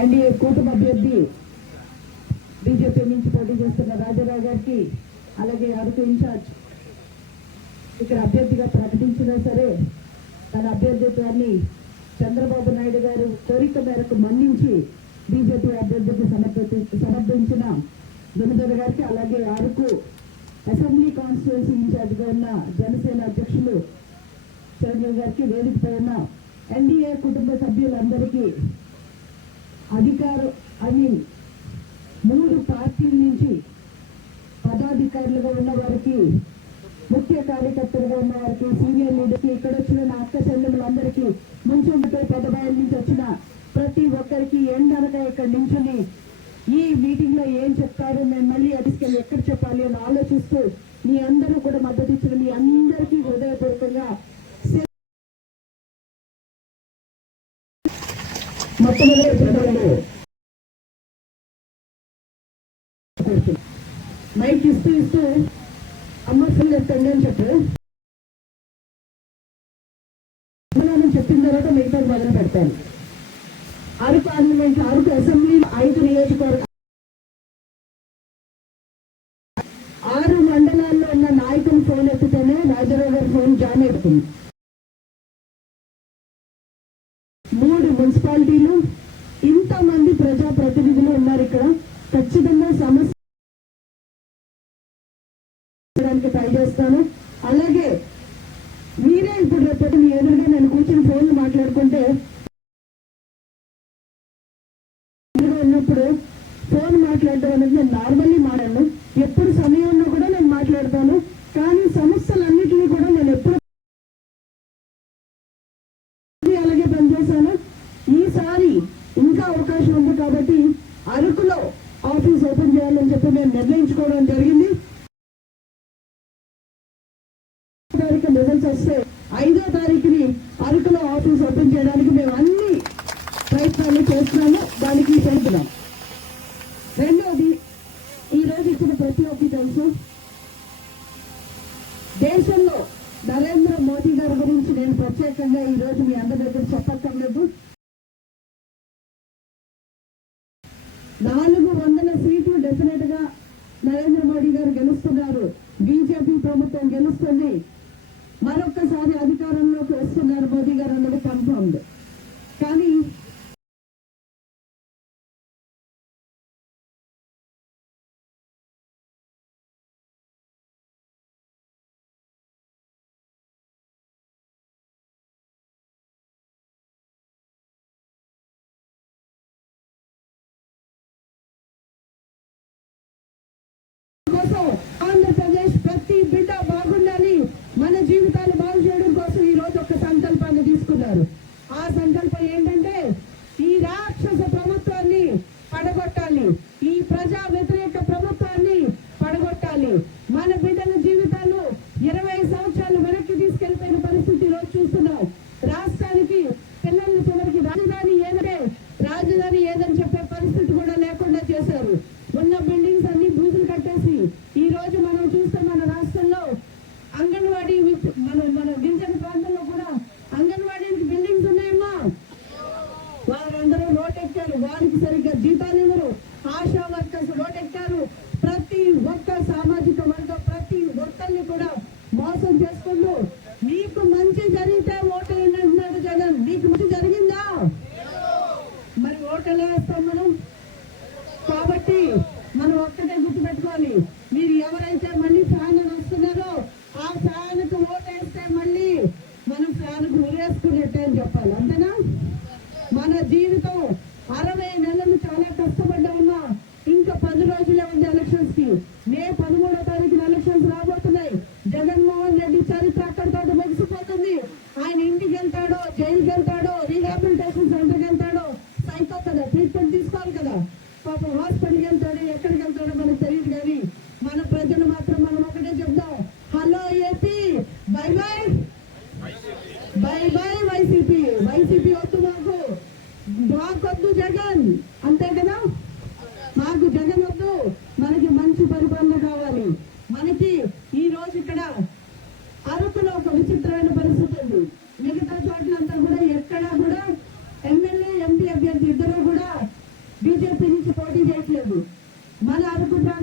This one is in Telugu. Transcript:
ఎన్డీఏ కూటమి అభ్యర్థి బీజేపీ నుంచి పోటీ చేస్తున్న రాజారావు గారికి, అలాగే అరకు ఇన్ఛార్జ్ ఇక్కడ అభ్యర్థిగా ప్రకటించినా సరే తన అభ్యర్థిత్వాన్ని చంద్రబాబు నాయుడు గారు కోరిక మేరకు మన్నించి బీజేపీ అభ్యర్థికి సమర్పించిన దునదొర గారికి, అలాగే అరకు అసెంబ్లీ కాన్స్టిట్యున్సీ ఇన్ఛార్జిగా ఉన్న జనసేన అధ్యక్షులు చిరంజీవి గారికి, వేదికపై ఉన్న ఎన్డీఏ కుటుంబ సభ్యులందరికీ, మూడు పార్టీల నుంచి పదాధికారులుగా ఉన్న వారికి, ముఖ్య కార్యకర్తలుగా ఉన్న వారికి, సీనియర్ లీడర్కి, ఇక్కడ వచ్చిన నా అక్క చెల్లెములందరికీ, ముంచుండిపై పెద్దబాయిల నుంచి వచ్చిన ప్రతి ఒక్కరికి ఎండనక ఇక్కడ నించుని ఈ మీటింగ్ లో ఏం చెప్తారు, మేము మళ్ళీ తీసుకెళ్ళి ఎక్కడ చెప్పాలి అని ఆలోచిస్తూ మీ అందరూ కూడా మద్దతు ఇచ్చిన మీ అందరికీ హృదయపూర్వకంగా మైక్ ఇస్తూ అమ్మసలు ఎత్తండి అని చెప్పారు. చెప్పిన తర్వాత మిగతా మొదలు పెడతాను. అరకు పార్లమెంట్, అరకు అసెంబ్లీ 5 నియోజకవర్గ 6 మండలాల్లో ఉన్న నాయకులు ఫోన్ ఎత్తితేనే రాజారావు గారి ఫోన్ జామ్ అవుతుంది. 3 మున్సిపాలిటీలు, ఇంతమంది ప్రజాప్రతినిధులు ఉన్నారు ఇక్కడ. ఖచ్చితంగా సమస్య ట్రై చేస్తాను. అలాగే మీరే ఇప్పుడు రేపు మీ ఎదురుగా నేను కూర్చొని ఫోన్లు మాట్లాడుకుంటే ఉన్నప్పుడు ఫోన్ మాట్లాడడం అనేది నేను నార్మల్లీ మాట్లాడను. ఎప్పుడు సమయం ఉన్నా కూడా నేను మాట్లాడతాను. కానీ సమస్యలన్నిటినీ కూడా నేను ఎప్పుడు అలాగే పనిచేశాను. ఈసారి ఇంకా అవకాశం ఉంది కాబట్టి అరకులో ఆఫీస్ ఓపెన్ చేయాలని చెప్పి మేము నిర్ణయించుకోవడం జరిగింది. రిజల్ట్స్ వస్తే 5వ తారీఖుని అరకులో ఆఫీస్ ఓపెన్ చేయడానికి మేము అన్ని ప్రయత్నాలు చేస్తున్నాము. దానికి చేస్తున్నాం. రెండోది, ఈరోజు ఇచ్చిన ప్రతి ఒక్కరికి తెలుసు, దేశంలో నరేంద్ర మోదీ గారి గురించి నేను ప్రత్యేకంగా ఈరోజు మీ అందరి దగ్గర చెప్పక్కర్లేదు. 400 సీట్లు డెఫినెట్ గా నరేంద్ర మోడీ గారు గెలుస్తున్నారు. బీజేపీ ప్రభుత్వం గెలుస్తుంది. మరొక్కసారి అధికారంలోకి వస్తున్నారు మోదీ గారు అన్నది కన్ఫర్మ్డ్. కానీ ఆంధ్రప్రదేశ్ ప్రతి బిడ్డ బాగుండాలి, మన జీవితాలు బాగు చేయడం కోసం ఈ రోజు ఒక సంకల్పాన్ని తీసుకున్నారు. ఆ సంకల్పం ఏంటంటే ఈ రాక్షస ప్రభుత్వాన్ని పడగొట్టాలి, ఈ ప్రజా వ్యతిరేక ప్రభుత్వాన్ని పడగొట్టాలి. మన బిడ్డల జీవితాలు 20 సంవత్సరాలు వెనక్కి తీసుకెళ్లిపోయిన పరిస్థితి రోజు చూస్తున్నాం. రాష్ట్రానికి పిల్లలు చివరికి రాజధాని ఏదని చెప్పే పరిస్థితి కూడా లేకుండా చేశారు. ఉన్న బిల్డింగ్స్ అన్ని బూజులు కట్టేసి ఈ రోజు మనం చూస్తే మన రాష్ట్రంలో అంగన్వాడీ మన గిరిజన ప్రాంతంలో కూడా అంగన్వాడీకి బిల్డింగ్స్ ఉన్నాయమ్మా. వారందరూ రోడ్డెక్కారు. వారికి సరిగ్గా జీతాలు ఇవ్వరు. ఆశా వర్కర్స్ రోడ్డెక్కారు. ప్రతి ఒక్క సామాజిక వర్గం ప్రతి ఒక్కరిని కూడా మోసం చేసుకుంటూ మీకు మంచి జరిగితే ఓటు అంటున్నాడు జగన్. మీకు మంచి జరిగిందా? మరి ఓటెలా వేస్తాం మనం? కాబట్టి మనం ఒక్కటే గుర్తుపెట్టుకోవాలి, మీరు ఎవరైతే మళ్ళీ ఫ్యాన్ అని వస్తున్నారో ఆ ఫ్యాన్ కు ఓటేస్తే మళ్ళీ మనం ఫ్యాన్ కు ఉరేసుకున్నట్టే అని చెప్పాలి. అంతేనా? మన జీవితం 60 నెలలు చాలా కష్టపడ్డా ఉన్నా ఇంకా 10 రోజులే ఉంది ఎలక్షన్స్ కి. మే 13వ తారీఖున ఎలక్షన్స్ రాబోతున్నాయి. జగన్మోహన్ రెడ్డి చరిత్ర అక్కడితో ముగిసిపోతుంది. ఆయన ఇంటికి వెళ్తాడో, జైలుకి వెళ్తాడో, రీహాబిలిటేషన్ సెంటర్కి వెళ్తాడో, సైకో కదా, ట్రీట్మెంట్ తీసుకోవాలి కదా, పాపం హాస్పిటల్కి వెళ్తాడు, ఎక్కడికి వెళ్తాడో మనకు తెలియదు. కానీ మన ప్రజలు మాత్రం మనం ఒకటే చెప్దాం, hello AP, by by by by YCP. YCP వద్దు, మాకొద్దు జగన్. అంతే కదా, మాకు జగన్ వద్దు, మనకి మంచి పరిపాలన కావాలి. మనకి ఈ రోజు ఇక్కడ అరకులో ఒక విచిత్రమైన పరిస్థితి ఉంది. మిగతా చోట్లంతా కూడా ఎక్కడా కూడా ఎమ్మెల్యే ఎంపీ అభ్యర్థి ఇద్దరు కూడా చేయట్లేదు. మన అరకు ప్రాంతం